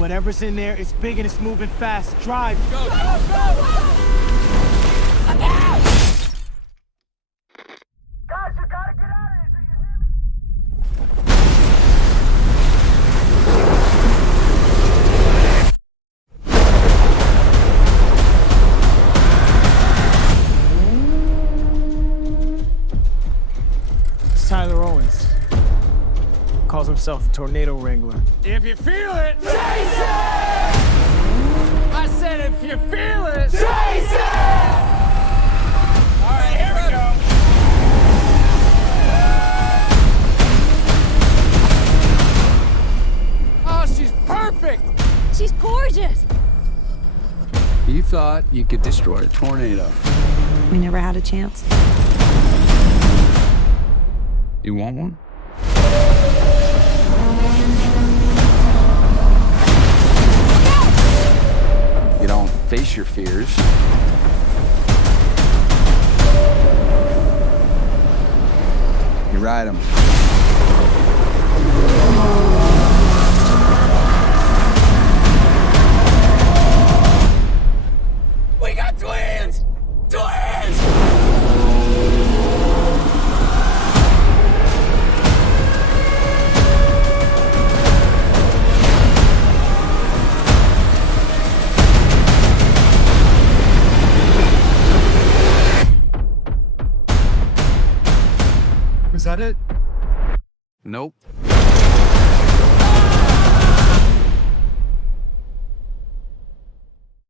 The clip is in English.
Whatever's in there, it's big and it's moving fast. Drive. Go, go, go! Guys, you gotta get out of here. Do you hear me? It's Tyler Owens. Calls himself a tornado wrangler. If you feel it, chase it! I said if you feel it, chase it! All right, here we go. Oh, she's perfect! She's gorgeous. You thought you could destroy a tornado. We never had a chance. You want one? You don't face your fears. You ride them. We got twins! Twins! Was that it? Nope.